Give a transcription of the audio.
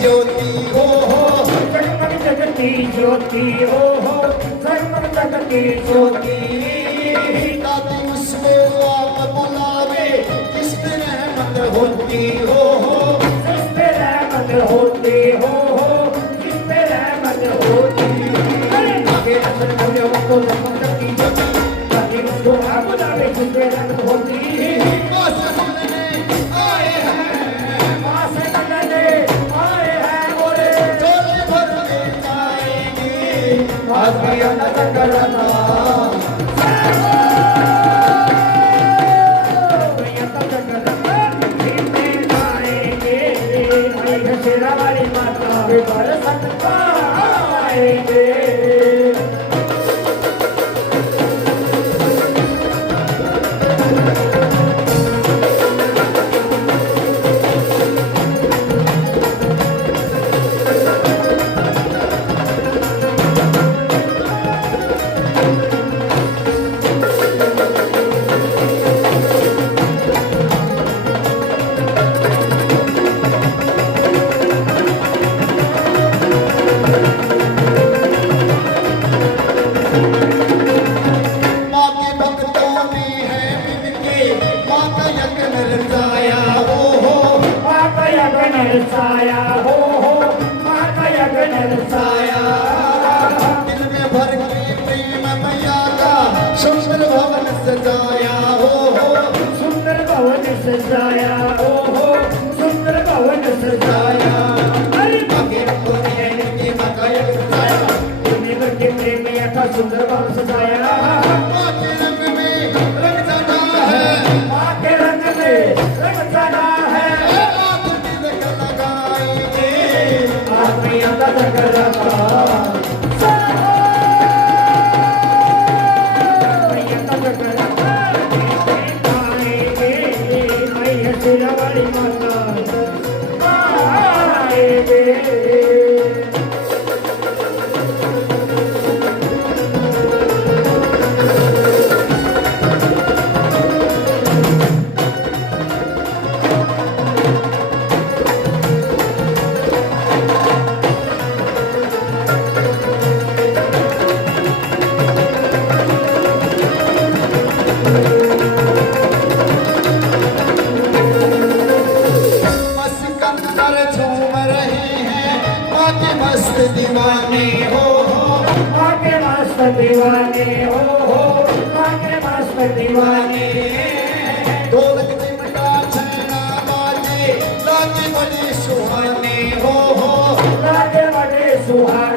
ज्योति हो जगमग जगती ज्योति हो जगमग जगती ज्योति ताकि उसको आप बुलावे किस पे रहमत होती हो जिस पे रहमत होती हो जिस पे रहमत होती आगे अंदर बोले वो जगमग जगती ज्योति ताकि उसको आप बुलावे जिस पे रहमत होती आए हैं माँ से मिलने आए हैं बोले झोले भर के जाएंगे आज भी अनंत करना शेरा वाली माता वे बरसत आएंगे माँ के भक्तों में है मिलके माँ का यज्ञ रचाया हो माता यज्ञ नरसाया हो माता यज्ञ नरसाया दिल में भर के प्रेम मैया का सुंदर भवन सजाया हो सुंदर भवन सजाया हो सुंदर भवन सजाया अरे भक्तों में है मिलके माँ का यज्ञ रचाया तुमने करके प्रेमिया का सुंदर भवन सजाया माँ के रंग में रंग सजा है माँ के रंग में रंग सजा है माथ तिलक लगाएंगे आदमी अंदर करता सिकंदर झूम रहे हैं माँ के मस्त दीवाने हो आके मस्त दीवाने हो आके मस्त दीवाने ढोलक चिमटा छेना बाजे लागे बड़े सुहाने हो लागे बड़े सुहाने